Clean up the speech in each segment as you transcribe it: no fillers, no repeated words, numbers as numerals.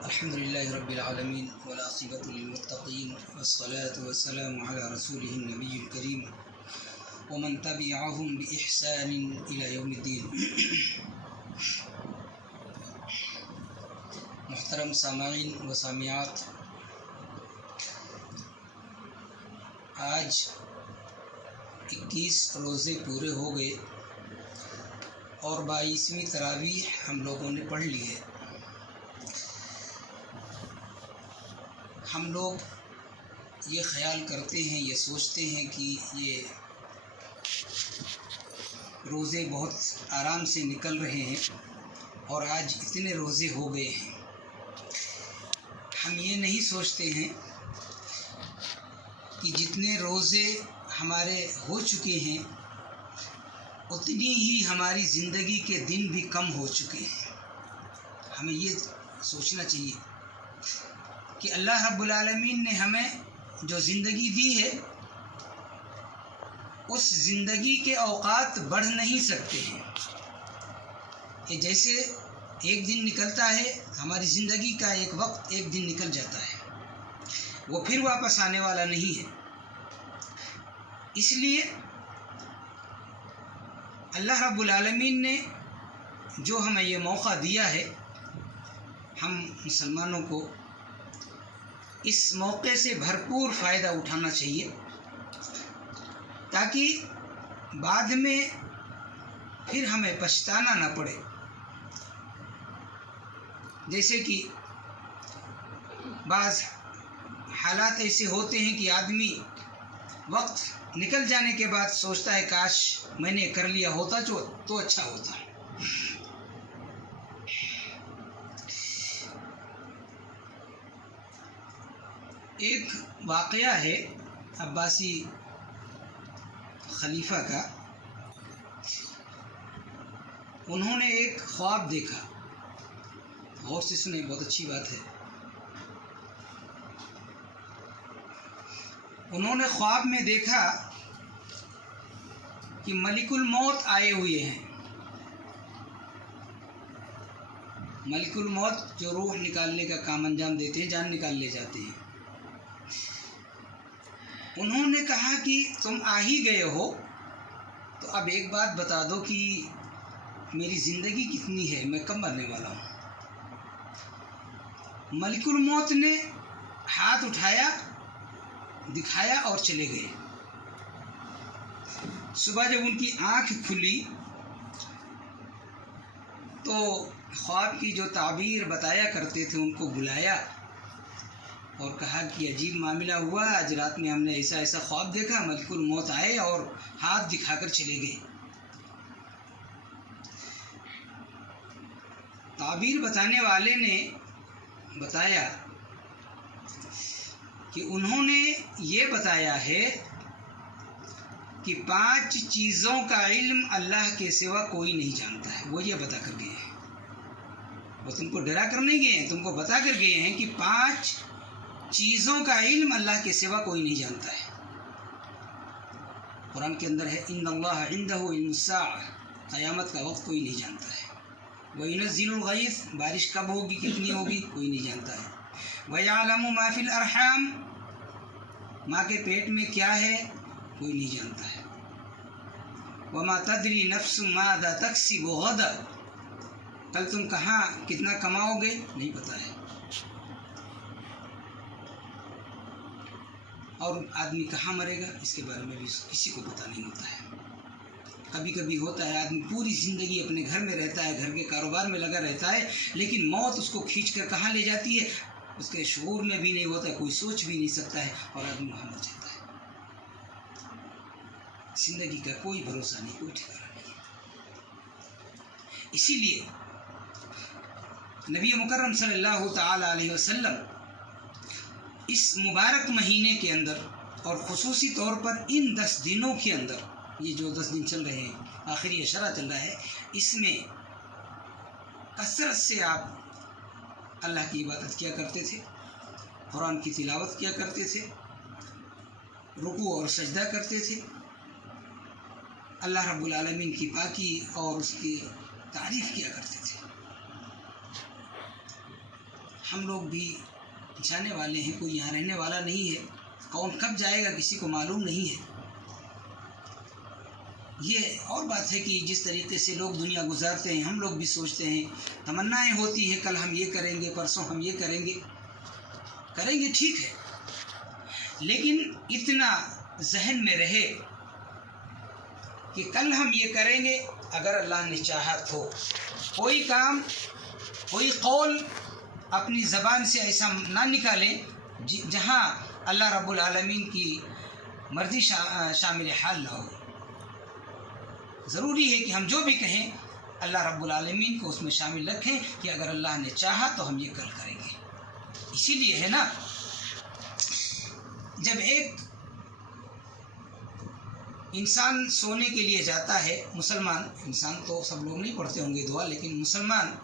الحمد لله رب العالمين والعاقبة للمتقين والصلاة والسلام على رسوله النبي الكريم ومن تبعهم بإحسان إلى يوم الدين. محترم سامعین و سامعات، آج 21 روزے پورے ہو گئے اور 22ویں تراویح ہم لوگوں نے پڑھ لی ہے. ہم لوگ یہ خیال کرتے ہیں، یہ سوچتے ہیں کہ یہ روزے بہت آرام سے نکل رہے ہیں اور آج اتنے روزے ہو گئے ہیں. ہم یہ نہیں سوچتے ہیں کہ جتنے روزے ہمارے ہو چکے ہیں اتنی ہی ہماری زندگی کے دن بھی کم ہو چکے ہیں. ہمیں یہ سوچنا چاہیے کہ اللہ رب العالمین نے ہمیں جو زندگی دی ہے اس زندگی کے اوقات بڑھ نہیں سکتے ہیں. یہ جیسے ایک دن نکلتا ہے، ہماری زندگی کا ایک وقت ایک دن نکل جاتا ہے، وہ پھر واپس آنے والا نہیں ہے. اس لیے اللہ رب العالمین نے جو ہمیں یہ موقع دیا ہے، ہم مسلمانوں کو اس موقع سے بھرپور فائدہ اٹھانا چاہیے تاکہ بعد میں پھر ہمیں پچھتانا نہ پڑے. جیسے کہ بعض حالات ایسے ہوتے ہیں کہ آدمی وقت نکل جانے کے بعد سوچتا ہے کاش میں نے کر لیا ہوتا تو اچھا ہوتا. ایک واقعہ ہے عباسی خلیفہ کا. انہوں نے ایک خواب دیکھا. غور سے سنیں، بہت اچھی بات ہے. انہوں نے خواب میں دیکھا کہ ملک الموت آئے ہوئے ہیں. ملک الموت جو روح نکالنے کا کام انجام دیتے ہیں، جان نکال لے جاتے ہیں. انہوں نے کہا کہ تم آ ہی گئے ہو تو اب ایک بات بتا دو کہ میری زندگی کتنی ہے، میں کب مرنے والا ہوں. ملک الموت نے ہاتھ اٹھایا، دکھایا اور چلے گئے. صبح جب ان کی آنکھ کھلی تو خواب کی جو تعبیر بتایا کرتے تھے ان کو بلایا اور کہا کہ عجیب معاملہ ہوا، آج رات میں ہم نے ایسا ایسا خواب دیکھا، ملک الموت آئے اور ہاتھ دکھا کر چلے گئے. تعبیر بتانے والے نے بتایا کہ انہوں نے یہ بتایا ہے کہ 5 چیزوں کا علم اللہ کے سوا کوئی نہیں جانتا ہے. وہ یہ بتا کر گئے ہیں. وہ تم کو ڈرا کر نہیں گئے ہیں، تم کو بتا کر گئے ہیں کہ 5 چیزوں کا علم اللہ کے سوا کوئی نہیں جانتا ہے. قرآن کے اندر ہے ان اللہ عنده علم الساعہ، قیامت کا وقت کوئی نہیں جانتا ہے. وَيُنَزِّلُ الْغَيْثَ، بارش کب ہوگی، کتنی ہوگی، کوئی نہیں جانتا ہے. وَيَعْلَمُ مَا فِي الْأَرْحَامِ، ماں کے پیٹ میں کیا ہے کوئی نہیں جانتا ہے. وَمَا تَدْرِي نَفْسٌ مَاذَا تَكْسِبُ غَدًا، کل تم کہاں کتنا کماؤ گے نہیں پتا ہے. اور آدمی کہاں مرے گا اس کے بارے میں بھی کسی کو پتہ نہیں ہوتا ہے. کبھی کبھی ہوتا ہے آدمی پوری زندگی اپنے گھر میں رہتا ہے، گھر کے کاروبار میں لگا رہتا ہے، لیکن موت اس کو کھینچ کر کہاں لے جاتی ہے اس کے شعور میں بھی نہیں ہوتا ہے، کوئی سوچ بھی نہیں سکتا ہے اور آدمی وہاں مر جاتا ہے. زندگی کا کوئی بھروسہ نہیں، کوئی ٹھکانا نہیں. اسی لیے نبی مکرم صلی اللہ تعالی علیہ وسلم اس مبارک مہینے کے اندر اور خصوصی طور پر ان 10 دنوں کے اندر، یہ جو 10 دن چل رہے ہیں، آخری عشرہ چل رہا ہے، اس میں کثرت سے آپ اللہ کی عبادت کیا کرتے تھے، قرآن کی تلاوت کیا کرتے تھے، رکوع اور سجدہ کرتے تھے، اللہ رب العالمین کی پاکی اور اس کی تعریف کیا کرتے تھے. ہم لوگ بھی جانے والے ہیں، کوئی یہاں رہنے والا نہیں ہے، کون کب جائے گا کسی کو معلوم نہیں ہے۔ یہ اور بات ہے کہ جس طریقے سے لوگ دنیا گزارتے ہیں، ہم لوگ بھی سوچتے ہیں، تمنائیں ہوتی ہیں کل ہم یہ کریں گے، پرسوں ہم یہ کریں گے ٹھیک ہے، لیکن اتنا ذہن میں رہے کہ کل ہم یہ کریں گے اگر اللہ نے چاہا تو۔ کوئی کام، کوئی قول اپنی زبان سے ایسا نہ نکالیں جہاں اللہ رب العالمین کی مرضی شامل حال نہ ہو۔ ضروری ہے کہ ہم جو بھی کہیں اللہ رب العالمین کو اس میں شامل رکھیں کہ اگر اللہ نے چاہا تو ہم یہ کل کریں گے۔ اسی لیے ہے نا، جب ایک انسان سونے کے لیے جاتا ہے، مسلمان انسان تو سب لوگ نہیں پڑھتے ہوں گے دعا، لیکن مسلمان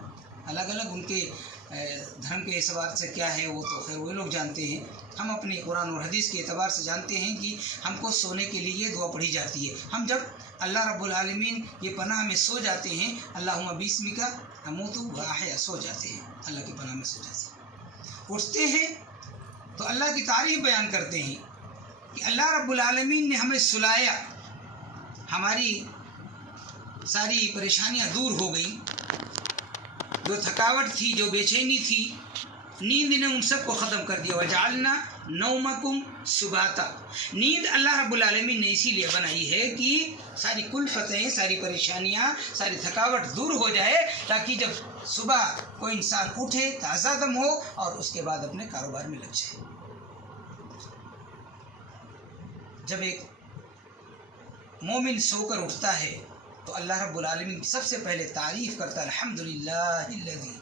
الگ الگ ان کے دھرم کے اعتبار سے کیا ہے وہ تو خیر وہ لوگ جانتے ہیں۔ ہم اپنے قرآن اور حدیث کے اعتبار سے جانتے ہیں کہ ہم کو سونے کے لیے یہ دعا پڑھی جاتی ہے۔ ہم جب اللہ رب العالمین کے پناہ میں سو جاتے ہیں، اللہم بسمک اموت و احیا، سو جاتے ہیں، اللہ کے پناہ میں سو جاتے ہیں، اٹھتے ہیں تو اللہ کی تعریف بیان کرتے ہیں کہ اللہ رب العالمین نے ہمیں سلایا، ہماری ساری پریشانیاں دور ہو گئیں، جو تھکاوٹ تھی، جو بے چینی تھی، نیند نے ان سب کو ختم کر دیا۔ وجعلنا نومکم سباتا، نیند اللہ رب العالمین نے اسی لیے بنائی ہے کہ ساری کلفتیں، ساری پریشانیاں، ساری تھکاوٹ دور ہو جائے، تاکہ جب صبح کوئی انسان اٹھے تازہ دم ہو اور اس کے بعد اپنے کاروبار میں لگ جائے۔ جب ایک مومن سو کر اٹھتا ہے تو اللہ رب العالمین سب سے پہلے تعریف کرتا ہے، الحمدللہ الذی،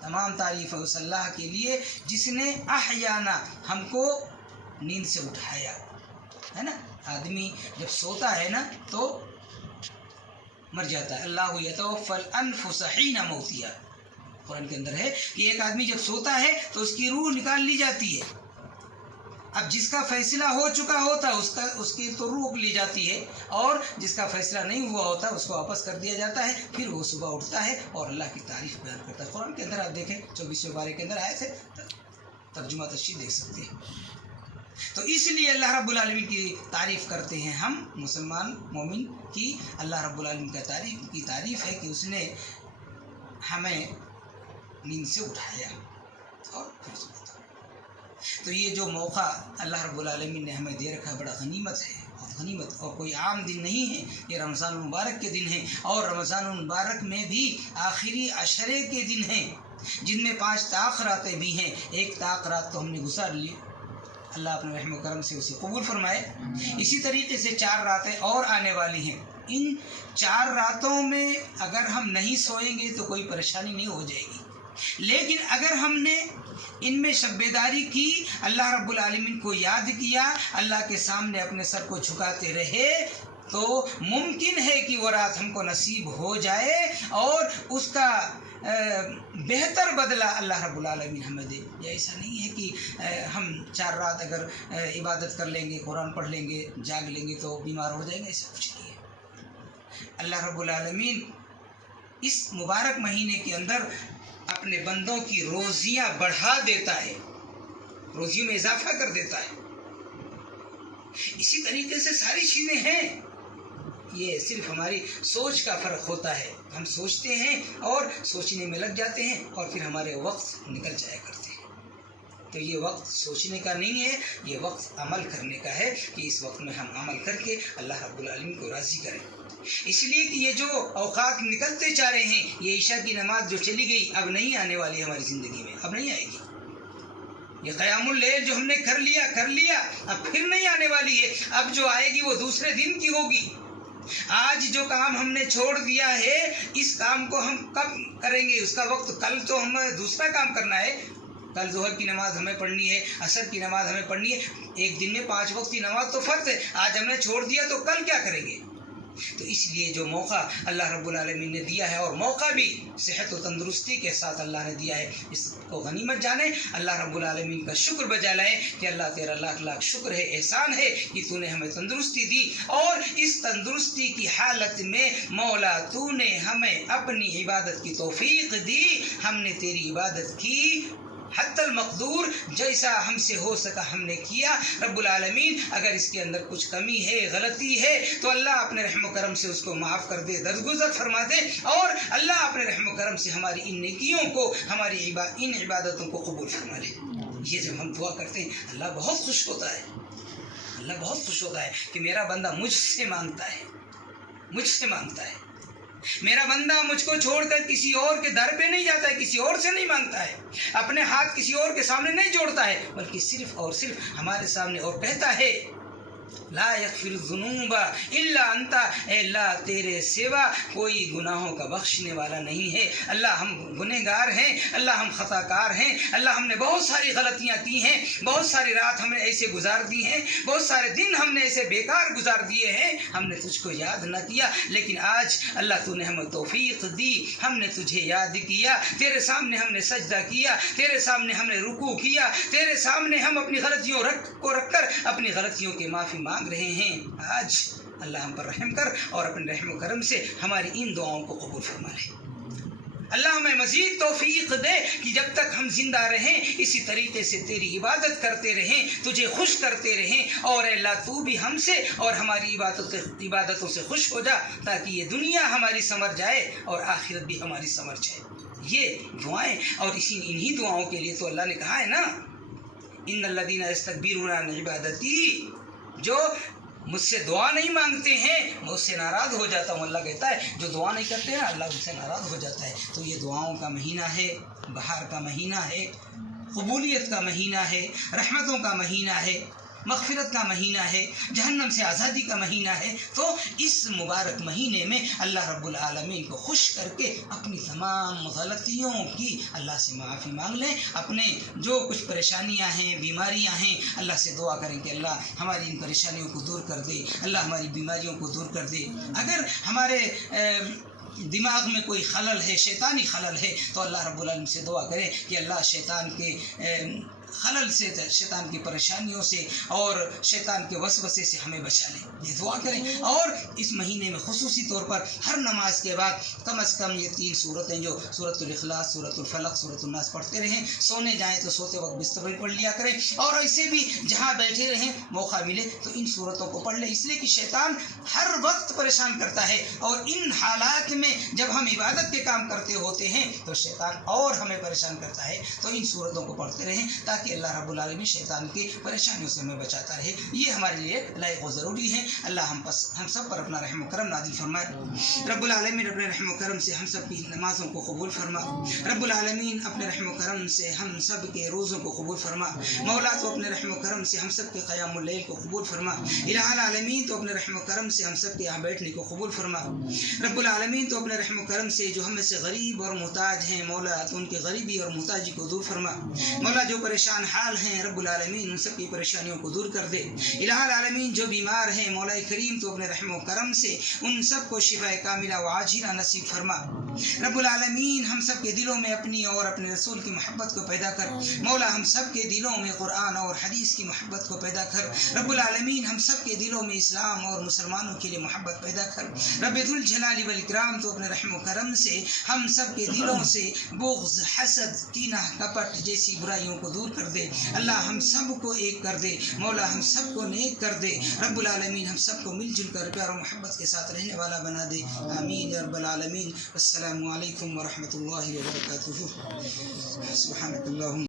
تمام تعریف ہے اس اللہ کے لیے جس نے احیانا، ہم کو نیند سے اٹھایا ہے نا۔ آدمی جب سوتا ہے نا تو مر جاتا ہے، اللہ یتوفی الانفس حین موتہا، قرآن کے اندر ہے کہ ایک آدمی جب سوتا ہے تو اس کی روح نکال لی جاتی ہے۔ اب جس کا فیصلہ ہو چکا ہوتا ہے اس کی تو روح لی جاتی ہے، اور جس کا فیصلہ نہیں ہوا ہوتا اس کو واپس کر دیا جاتا ہے، پھر وہ صبح اٹھتا ہے اور اللہ کی تعریف بیان کرتا ہے۔ قرآن کے اندر آپ دیکھیں 24ویں پارے کے اندر آئے تھے، ترجمہ تشریح دیکھ سکتے ہیں۔ تو اس لیے اللہ رب العالمین کی تعریف کرتے ہیں ہم مسلمان مومن کی۔ اللہ رب العالمین کی تعریف ہے کہ اس نے ہمیں نیند سے اٹھایا اور پھر تو یہ جو موقع اللہ رب العالمین نے ہمیں دے رکھا ہے بڑا غنیمت ہے، اور غنیمت اور کوئی عام دن نہیں ہے، یہ رمضان المبارک کے دن ہیں، اور رمضان المبارک میں بھی آخری عشرے کے دن ہیں جن میں 5 تاخراتیں بھی ہیں۔ ایک تاخرات تو ہم نے گزار لی، اللہ اپنے رحم و کرم سے اسے قبول فرمائے۔ اسی طریقے سے 4 راتیں اور آنے والی ہیں۔ ان 4 راتوں میں اگر ہم نہیں سوئیں گے تو کوئی پریشانی نہیں ہو جائے گی، لیکن اگر ہم نے ان میں شب بیداری کی، اللہ رب العالمین کو یاد کیا، اللہ کے سامنے اپنے سر کو جھکاتے رہے، تو ممکن ہے کہ وہ رات ہم کو نصیب ہو جائے اور اس کا بہتر بدلہ اللہ رب العالمین ہمیں دے۔ یہ ایسا نہیں ہے کہ ہم 4 رات اگر عبادت کر لیں گے، قرآن پڑھ لیں گے، جاگ لیں گے تو بیمار ہو جائیں گے، ایسا کچھ نہیں ہے۔ اللہ رب العالمین اس مبارک مہینے کے اندر اپنے بندوں کی روزیاں بڑھا دیتا ہے، روزیوں میں اضافہ کر دیتا ہے۔ اسی طریقے سے ساری چیزیں ہیں، یہ صرف ہماری سوچ کا فرق ہوتا ہے۔ ہم سوچتے ہیں اور سوچنے میں لگ جاتے ہیں اور پھر ہمارے وقت نکل جایا کرتے ہیں۔ تو یہ وقت سوچنے کا نہیں ہے، یہ وقت عمل کرنے کا ہے کہ اس وقت میں ہم عمل کر کے اللہ رب العالمین کو راضی کریں۔ اس لیے کہ یہ جو اوقات نکلتے جا رہے ہیں، یہ عشاء کی نماز جو چلی گئی اب نہیں آنے والی ہماری زندگی میں، اب نہیں آئے گی۔ یہ قیام اللیل جو ہم نے کر لیا اب پھر نہیں آنے والی ہے، اب جو آئے گی وہ دوسرے دن کی ہوگی۔ آج جو کام ہم نے چھوڑ دیا ہے، اس کام کو ہم کب کریں گے؟ اس کا وقت کل تو ہمیں دوسرا کام کرنا ہے، کل ظہر کی نماز ہمیں پڑھنی ہے، عصر کی نماز ہمیں پڑھنی ہے، ایک دن میں 5 وقت کی نماز تو فرض ہے، آج ہم نے چھوڑ دیا تو کل کیا کریں گے؟ تو اس لیے جو موقع اللہ رب العالمین نے دیا ہے، اور موقع بھی صحت و تندرستی کے ساتھ اللہ نے دیا ہے، اس کو غنیمت جانیں، اللہ رب العالمین کا شکر بجا لائیں کہ اللہ تیرا لاکھ لاکھ شکر ہے، احسان ہے کہ تو نے ہمیں تندرستی دی، اور اس تندرستی کی حالت میں مولا تو نے ہمیں اپنی عبادت کی توفیق دی، ہم نے تیری عبادت کی حتی المقدور، جیسا ہم سے ہو سکا ہم نے کیا۔ رب العالمین اگر اس کے اندر کچھ کمی ہے، غلطی ہے، تو اللہ اپنے رحم و کرم سے اس کو معاف کر دے، درگزر فرما دے، اور اللہ اپنے رحم و کرم سے ہماری ان نیکیوں کو، ہماری ان عبادتوں کو قبول فرما لے۔ یہ جب ہم دعا کرتے ہیں اللہ بہت خوش ہوتا ہے، اللہ بہت خوش ہوتا ہے کہ میرا بندہ مجھ سے مانگتا ہے، مجھ سے مانگتا ہے، میرا بندہ مجھ کو چھوڑ کر کسی اور کے در پہ نہیں جاتا ہے، کسی اور سے نہیں مانگتا ہے، اپنے ہاتھ کسی اور کے سامنے نہیں جوڑتا ہے، بلکہ صرف اور صرف ہمارے سامنے اور کہتا ہے لا یغفر الذنوب الا انت، اے اللہ تیرے سوا کوئی گناہوں کا بخشنے والا نہیں ہے۔ اللہ ہم گنہگار ہیں، اللہ ہم خطا کار ہیں، اللہ ہم نے بہت ساری غلطیاں کی ہیں، بہت ساری رات ہم نے ایسے گزار دی ہیں، بہت سارے دن ہم نے ایسے بیکار گزار دیے ہیں، ہم نے تجھ کو یاد نہ کیا، لیکن آج اللہ تو نے ہمیں توفیق دی، ہم نے تجھے یاد کیا، تیرے سامنے ہم نے سجدہ کیا، تیرے سامنے ہم نے رکوع کیا، تیرے سامنے ہم اپنی غلطیوں کو رکھ کر اپنی غلطیوں کی معافی مانگ رہے ہیں۔ آج اللہ ہم پر رحم کر اور اپنے رحم و کرم سے ہماری ان دعاؤں کو قبول فرما لے۔ اللہ ہمیں مزید توفیق دے کہ جب تک ہم زندہ رہیں اسی طریقے سے تیری عبادت کرتے رہیں، تجھے خوش کرتے رہیں، اور اے اللہ تو بھی ہم سے اور ہماری عبادتوں سے خوش ہو جا، تاکہ یہ دنیا ہماری سنور جائے اور آخرت بھی ہماری سنور جائے۔ یہ دعائیں، اور انہی دعاؤں کے لیے تو اللہ نے کہا ہے نا ان الذین یستکبرون عن عبادتی، جو مجھ سے دعا نہیں مانگتے ہیں میں اس سے ناراض ہو جاتا ہوں۔ اللہ کہتا ہے جو دعا نہیں کرتے ہیں اللہ ان سے ناراض ہو جاتا ہے۔ تو یہ دعاؤں کا مہینہ ہے، بہار کا مہینہ ہے، قبولیت کا مہینہ ہے، رحمتوں کا مہینہ ہے، مغفرت کا مہینہ ہے، جہنم سے آزادی کا مہینہ ہے۔ تو اس مبارک مہینے میں اللہ رب العالمین کو خوش کر کے اپنی تمام غلطیوں کی اللہ سے معافی مانگ لیں، اپنے جو کچھ پریشانیاں ہیں، بیماریاں ہیں، اللہ سے دعا کریں کہ اللہ ہماری ان پریشانیوں کو دور کر دے، اللہ ہماری بیماریوں کو دور کر دے۔ اگر ہمارے دماغ میں کوئی خلل ہے، شیطانی خلل ہے، تو اللہ رب العالمین سے دعا کریں کہ اللہ شیطان کے خلل سے، شیطان کی پریشانیوں سے اور شیطان کے وسوسے سے ہمیں بچا لے۔ یہ دعا کریں، اور اس مہینے میں خصوصی طور پر ہر نماز کے بعد کم از کم یہ 3 صورتیں جو سورۃ الاخلاص، سورۃ الفلق، سورۃ الناس پڑھتے رہیں۔ سونے جائیں تو سوتے وقت بستر پر پڑھ لیا کریں، اور ایسے بھی جہاں بیٹھے رہیں موقع ملے تو ان صورتوں کو پڑھ لیں، اس لیے کہ شیطان ہر وقت پریشان کرتا ہے، اور ان حالات میں جب ہم عبادت کے کام کرتے ہوتے ہیں تو شیطان اور ہمیں پریشان کرتا ہے۔ تو ان صورتوں کو پڑھتے رہیں تاکہ اللہ رب العالمین شیطان کی پریشانیوں سے ہمیں بچاتا رہے۔ یہ ہمارے لیے لائق و ضروری ہے۔ اللہ ہم سب پر اپنا رحم و کرم نازل فرمائے۔ رب العالمین اپنے رحم و کرم سے ہم سب کی نمازوں کو قبول فرما۔ رب العالمین اپنے رحم و کرم سے ہم سب کے روزوں کو قبول فرما۔ مولا تو اپنے رحم و کرم سے ہم سب کے قیام اللیل کو قبول فرما۔ الہ العالمین تو اپنے رحم و کرم سے ہم سب کے یہاں بیٹھنے کو قبول فرما۔ رب العالمین تو اپنے رحم و کرم سے جو ہم میں سے غریب اور محتاج ہیں مولا تو ان کی غریبی اور محتاجی کو دور فرما۔ مولا جو پریشان حال ہیں رب العالمین ان سب کی پریشانیوں کو دور کر دے۔ الہ العالمین جو بیمار ہیں مولا کریم تو اپنے رحم و کرم سے ان سب کو شفا کاملہ و عاجلہ نصیب فرما۔ رب العالمین ہم سب کے دلوں میں اپنی اور اپنے رسول کی محبت کو پیدا کر۔ مولا ہم سب کے دلوں میں قرآن اور حدیث کی محبت کو پیدا کر۔ رب العالمین ہم سب کے دلوں میں اسلام اور مسلمانوں کے لیے محبت پیدا کر۔ رب ذوالجلال والاکرام تو اپنے رحم و کرم سے ہم سب کے دلوں سے بغض، حسد، کینہ، کپٹ جیسی برائیوں کو دور کر دے۔ اللہ ہم سب کو ایک کر دے، مولا ہم سب کو نیک کر دے۔ رب العالمین ہم سب کو مل جل کر پیار و محبت کے ساتھ رہنے والا بنا دے۔ آمین یا رب العالمین۔ السلام علیکم ورحمۃ اللہ وبرکاتہ۔ سبحانک اللہم